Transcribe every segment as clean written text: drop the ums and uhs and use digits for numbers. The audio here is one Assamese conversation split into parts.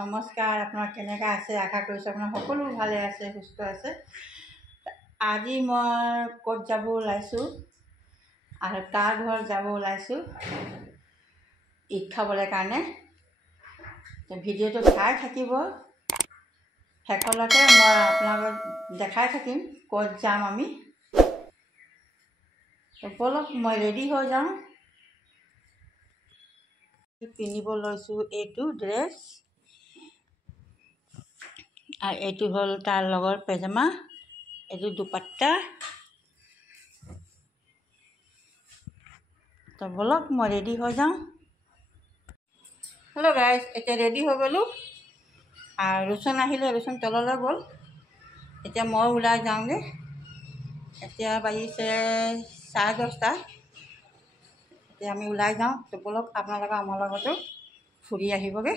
নমস্কাৰ। আপোনাৰ কেনেকৈ আছে? আশা কৰিছোঁ আপোনাৰ সকলো ভালে আছে, সুস্থ আছে। আজি মই ক'ত যাব ওলাইছোঁ আৰু কাৰ ঘৰত যাব ওলাইছোঁ ঈদ খাবলৈ কাৰণে। ভিডিঅ'টো চাই থাকিব, শেষলৈকে মই আপোনালোকক দেখাই থাকিম ক'ত যাম আমি। ব'লক মই ৰেডি হৈ যাওঁ। পিন্ধিব লৈছোঁ এইটো ড্ৰেছ, আৰু এইটো হ'ল তাৰ লগৰ পেজামা, এইটো দুপাট্টা। তো ব'লক মই ৰেডি হৈ যাওঁ। হেল্ল' গাইজ, এতিয়া ৰেডি হৈ গ'লোঁ আৰু ৰুচন আহিলে, ৰুচন তললৈ গ'ল। এতিয়া মই ওলাই যাওঁগৈ। এতিয়া বাজিছে 10:30। এতিয়া আমি ওলাই যাওঁ। তো ব'লক আপোনালোকে আমাৰ লগতো ফুৰি আহিবগৈ।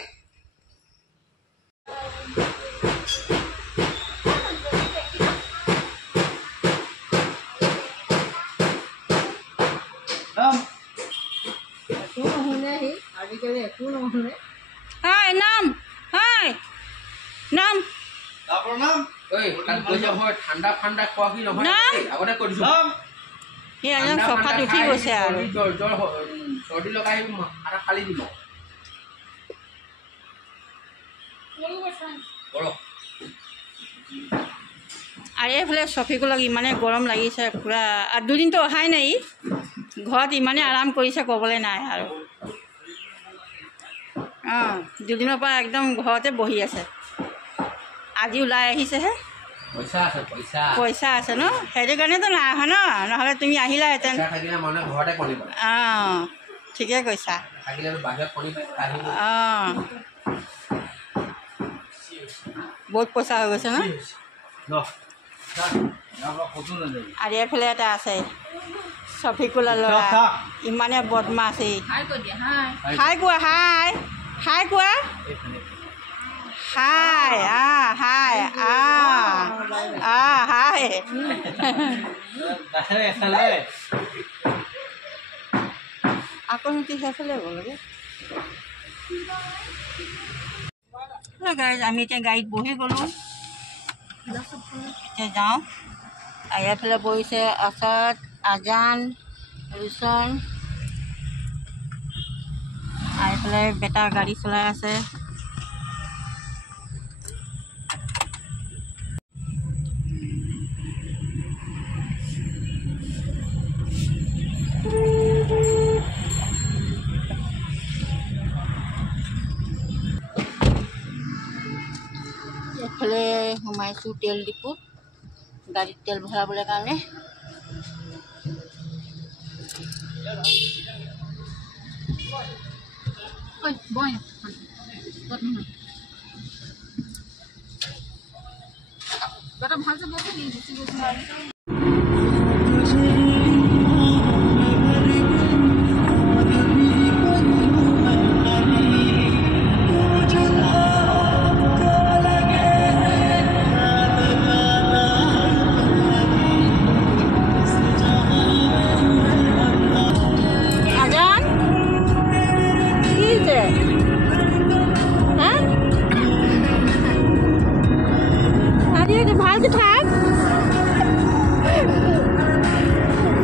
আজিকালি একো নুশুনে। হয় নাম, হয় নাম নাম ঠাণ্ডা ঠাণ্ডা খোৱা কি নহয়, আগতে কৈ দিছোঁ। চফাত উঠি গৈছে আৰু চৰ্দি লগাই মাথা ফালি দিব। আৰু এইফালে চফিকুলক ইমানেই গৰম লাগিছে পূৰা। আৰু দুদিনটো অহাই নাই, ঘৰত ইমানেই আৰাম কৰিছে ক'বলৈ নাই আৰু। দুদিনৰ পৰা একদম ঘৰতে বহি আছে। আজি ওলাই আহিছেহে। পইচা আছে ন, সেইটো কাৰণেতো নাই অহা ন, নহ'লে তুমি আহিলাহেঁতেন। ঠিকে কৈছা। বহুত পইচা হৈ গৈছে ন। আৰু এইফালে এটা আছে চফিকুলৰ ল'ৰা, ইমানে বদমাছ। হাই কোৱা, হাই হাই কোৱা, হাই হাই হাই। আকৌ সিহঁতি সেইফালে গ'লগৈ। গাইজ, আমি এতিয়া গাড়ীত বহি গ'লোঁ। এতিয়া যাওঁ। আৰু এইফালে বহিছে আছাদ, আজান, ৰুচন। আৰু এইফালে বেটাৰ গাড়ী চলাই আছে। এইফালে সোমাইছোঁ তেল ডিপুত, গাড়ীত তেল ভৰাবলৈ কাৰণে।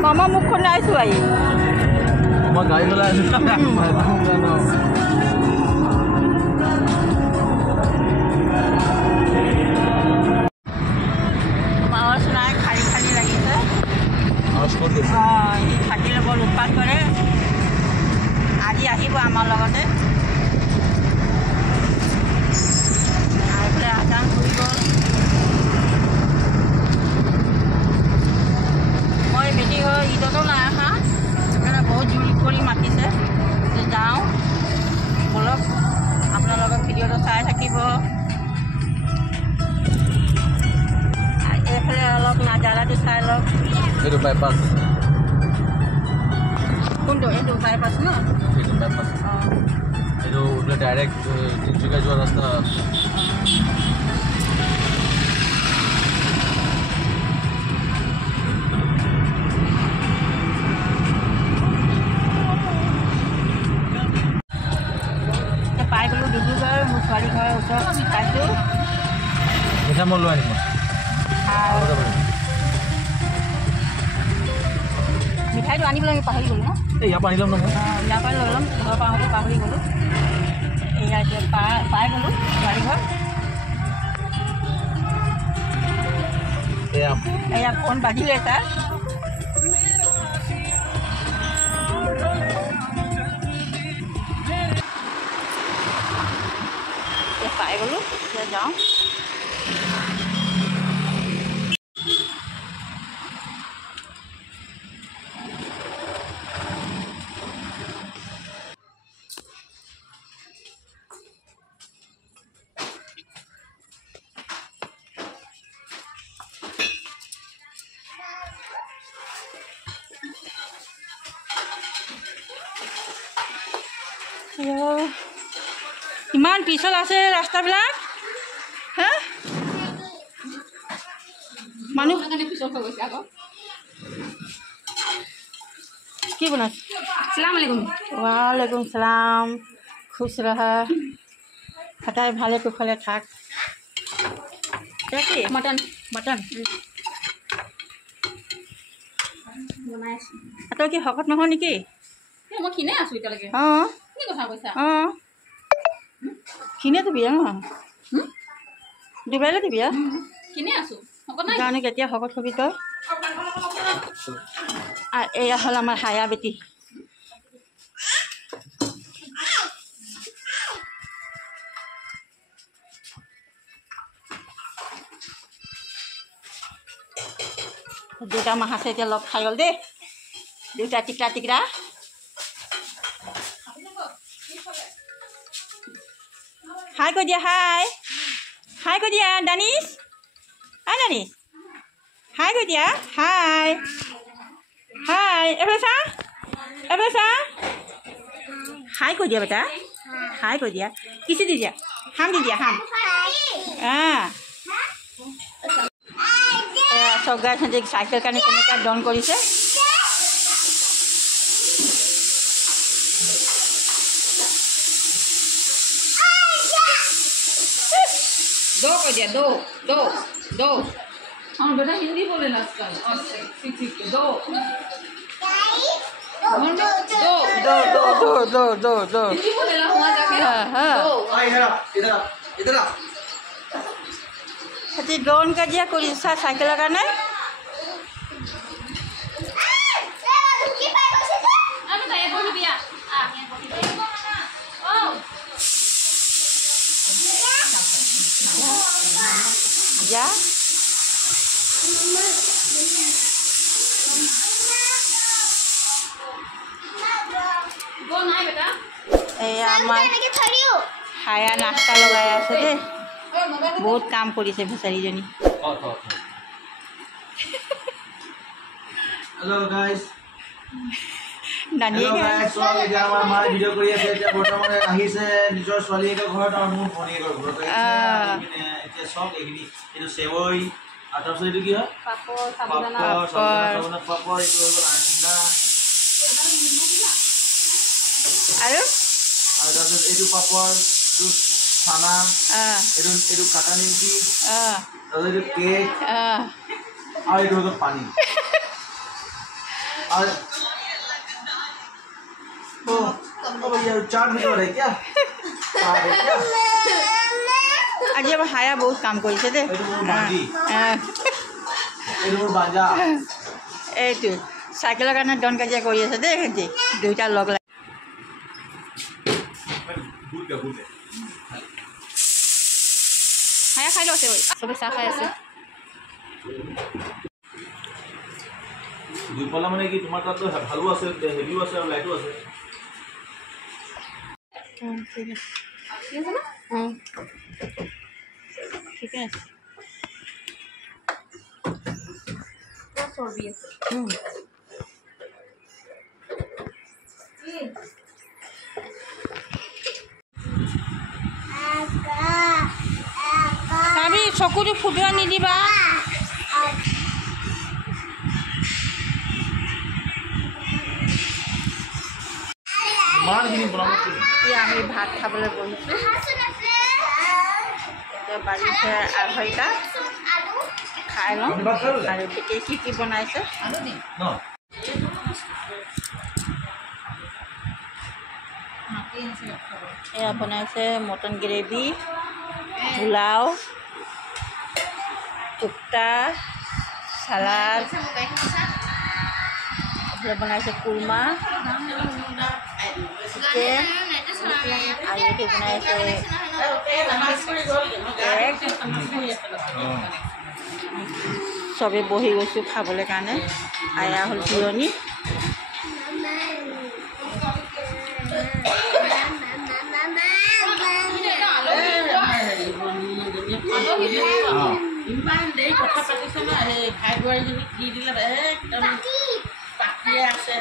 মামা মুখখন নাইছোঁ আহি মই গাড়ী চলাই আছোঁ। মাহৰ চোলাই খালী খালী লাগিছে। সি থাকিলে বৰ উৎপাত কৰে। আজি আহিব আমাৰ লগতে। এইফালে আজান ঘূৰি গ'ল। মই বেটি হৈ ঈদতো নাই অহা, সেইকাৰণে বহুত জুৰি কৰি মাতিছে যে যাওঁ। ব'লক আপোনালোকৰ ভিডিঅ'টো চাই থাকিব। এইফালে অলপ নাজাৰাটো চাই লওক। এইটো বাইপাছ, কোনটো? এইটো বাইপাছ ন? এইটো বাইপাছ। এইটো ডাইৰেক্ট তিনিচুকীয়া যোৱা ৰাস্তা। পাই গ'লোঁ ডিব্ৰুগড়। মোৰ ছোৱালী ঘৰ মই লৈ আনিম মিঠাইটো আনিবলৈ আমি পাহৰি গ'লোঁ ন ইয়াৰ পৰা আনি ল'ম নহয় ইয়াৰ পৰাই লৈ ল'ম ঘৰৰ পৰা আহোঁতে পাহৰি গ'লোঁ এয়া এতিয়া পাই গ'লোঁ গাড়ী ঘৰ এয়া ফোন বাজিলে তাৰ এতিয়া পাই গ'লোঁ এতিয়া যাওঁ ইমান পিছত আছে ৰাস্তাবিলাক হা মানুহ কি বনাইছে আসসালামু আলাইকুম ওয়ালাইকুম সালাম খুশ रहा সদায় ভালে কুশলে থাক কি মটন বনাই আছো তই কি শকত নহয় নেকি মই খিনে আছো এতিয়ালৈকে অঁ কি কথা কৈছা অঁ খিনে দিবি দুবেলা দিবি খিনে আছো জানো কেতিয়া শকত হবি তই আর এয়া হল আমার হায়া বেটি দুটা মাহ আছে এতিয়া লগ খাই গ'ল দেই দুটা টিকৰা হাই কৈ দিয়া হাই কৈ দিয়া দানিছ হাই কৈ দিয়া হাই এফালে চা হাই কৈ দিয়া বেটা হাই কৈ দিয়া কিছি দি দিয়া হাম দি দিয়া হাম চব গাই চাইকেল কাৰণে কেনেকৈ ডন কৰিছে दो को दिया दो हाँ बेटा हिंदी बोले ना आजकल सीख दो दो हिंदी बोले ना वहाँ जाके हाँ इधर अच्छा ड्रोन का दिया कोई सा साइकिल लगाना Ya. হায়া নাস্তা লগাই আছে দেই বহুত কাম কৰিছে ভিচাৰীজনী हेलो गाइस নানিয়ে সো এতিয়া আমাৰ মাৰ ভিডিও কৰি আছে এতিয়া বৰ্তমানে আহিছে নিজৰ ছোৱালীৰ ঘৰত আৰু মোৰ ভনীয়েকৰ ঘৰত এতিয়া সব এখিনি এটো সেৱই আৰু তাৰপিছত এইটো কি হয় পাপৰ সাবুদানা পাপৰ এইটো হ'ল আন্ডা আৰু তাৰপিছত এইটো পাপৰ চানা এইটো কাটা নিমকি তাৰপিছত এইটো কেক আৰু এইটো হ'ল পানী আৰু चाट भी है क्या আজি আমাৰ হায়া বহুত কাম কৰিছে দেই এইটো চাইকেলৰ কাৰণে ডন কাজিয়া কৰি আছে দেই সিহঁতি দুইটা লগ লাগি হায়া খাই লৈছে চবে চাহ খাই আছে দুইপালা মানে কি তোমাৰ তাতো ভালো আছে হেভিও আছে আৰু লাইটো আছে ঠিক আছে চাবি চকুটো ফুটোৱা নিদিবা আমি ভাত খাবলৈ বহিছোঁ এতিয়া বাজিছে 2:30 খাই লওঁ আৰু তেতিয়া কি বনাইছে এয়া বনাইছে মটন গ্ৰেভি পোলাও কুপ্তা চালাড এইফালে বনাইছে কুৰ্মা চিকেন আৰু এইটো বনাইছে এগ চবেই বহি গৈছোঁ খাবলৈ কাৰণে আয়া হ'ল জিৰণি ইমান দেৰি কথা পাতিছে ন সেই ভাই বোৱাৰীজনীক দি দিলে একদম পাতিয়ে আছে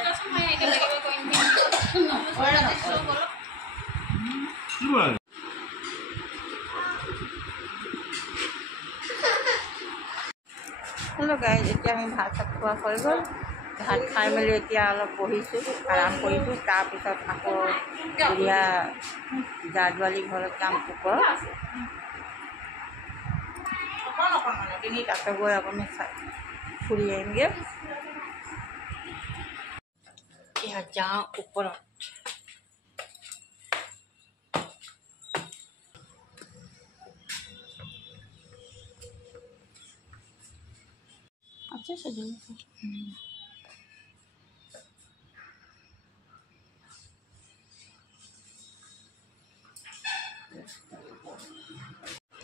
হেল্ল' গাইজ এতিয়া আমি ভাত চাত খোৱা হৈ গ'ল ভাত খাই মেলি এতিয়া অলপ বহিছোঁ আৰাম কৰিছোঁ তাৰপিছত আকৌ বুঢ়ীয়া জা জোৱালী ঘৰত যাম ওপৰত তাতে গৈ আপুনি ফুৰি আহিমগৈ এতিয়া যাওঁ ওপৰত আচ্ছা সজল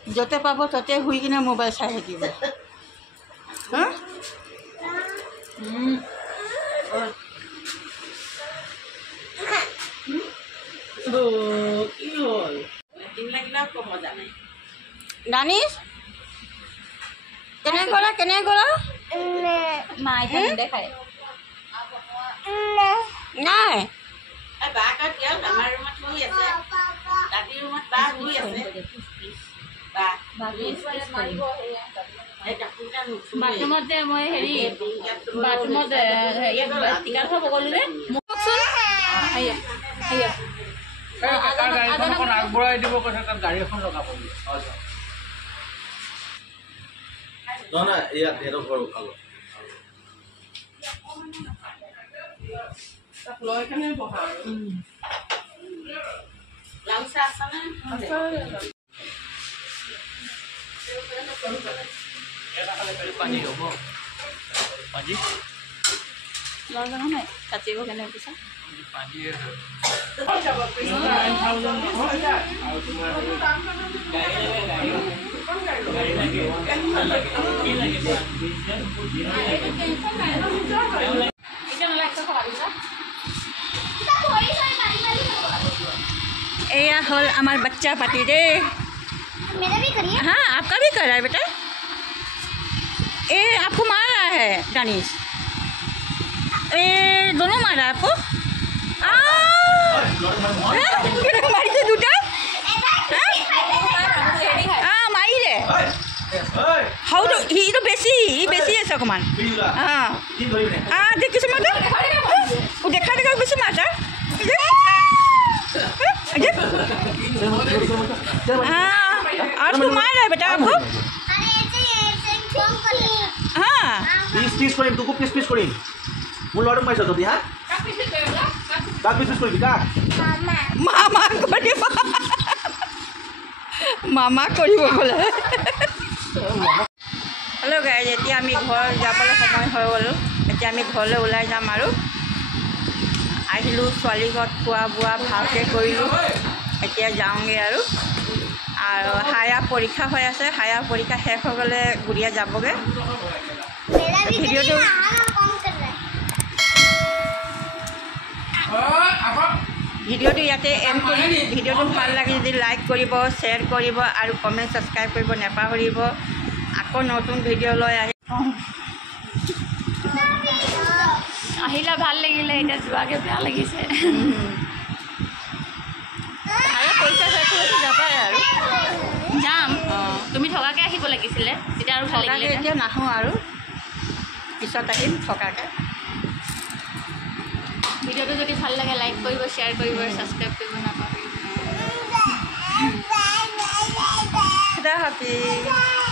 য'তে পাব ত'তে শুই কিনে মোবাইল চাই থাকিব হা কি হ'ল লাগিলেও কম মজা নাই দানিছ কেনে কৰা মাই দেখায় নাই বাঘত দিয়ক আমাৰ ৰুমত শুই আছে দাদী ৰুমত বাঘ শুই আছে বাথৰুমত যে মই হেৰি বাথৰুমত টিকা থব গ'লো যে মোকচোন আগবঢ়াই দিব কৈছে তাত গাড়ী এখন লগাব নহয় ইয়াত সিহঁতৰ ঘৰ উঠাব লৈ কেনে বহা লাল চাহ আছেনে পানী হ'ব পানী লগাওঁ নাই কাটিব কেনে পিছা एया हॉल हमार बच्चा पार्टी रे मेरा भी करिए हाँ आपका भी कर रहा है बेटा ए आपको मार रहा है दानिश ए दोनों मार रहा है आपको मारी थे दूटा मारी रे हाउ तो ही तो बेसी है सकमान हाँ देख किसी माता वो देखा बेसी माता हाँ और तो मार रहा है बेटा आपको हाँ পিছ কৰিম তোকো পিছ কৰিম মোৰ ল'ৰাটোক মাৰিছ যদি হা কাক পিছ কৰিবি কাক মামা কৰিব বোলে হেল্ল' গাইজ এতিয়া আমি ঘৰ যাবলৈ সময় হৈ গ'লোঁ এতিয়া আমি ঘৰলৈ ওলাই যাম আৰু আহিলোঁ ছোৱালী ঘৰত খোৱা বোৱা ভালকৈ কৰিলোঁ এতিয়া যাওঁগৈ আৰু হায়া পৰীক্ষা হৈ আছে হায়া পৰীক্ষা শেষ হৈ গ'লে গুৰিয়া যাবগৈ ভিডিঅ'টো ইয়াতে এণ্ড কৰিম ভিডিঅ'টো ভাল লাগে যদি লাইক কৰিব শ্বেয়াৰ কৰিব আৰু কমেণ্ট ছাবস্ক্ৰাইব কৰিব নাপাহৰিব আকৌ নতুন ভিডিঅ' লৈ আহিলে ভাল লাগিলে এতিয়া যোৱাকৈ বেয়া লাগিছে পইচা শেষ হ'লেতো যাবাই আৰু যাম তুমি থকাকৈ আহিব লাগিছিলে তেতিয়া আৰু ভাল লাগিলে এতিয়া নাহোঁ আৰু পিছত আহিম থকাকৈ ভিডিঅ'টো যদি ভাল লাগে লাইক কৰিব শ্বেয়াৰ কৰিব ছাবস্ক্ৰাইব কৰিব নাপাহৰিব খুদা হাফিজ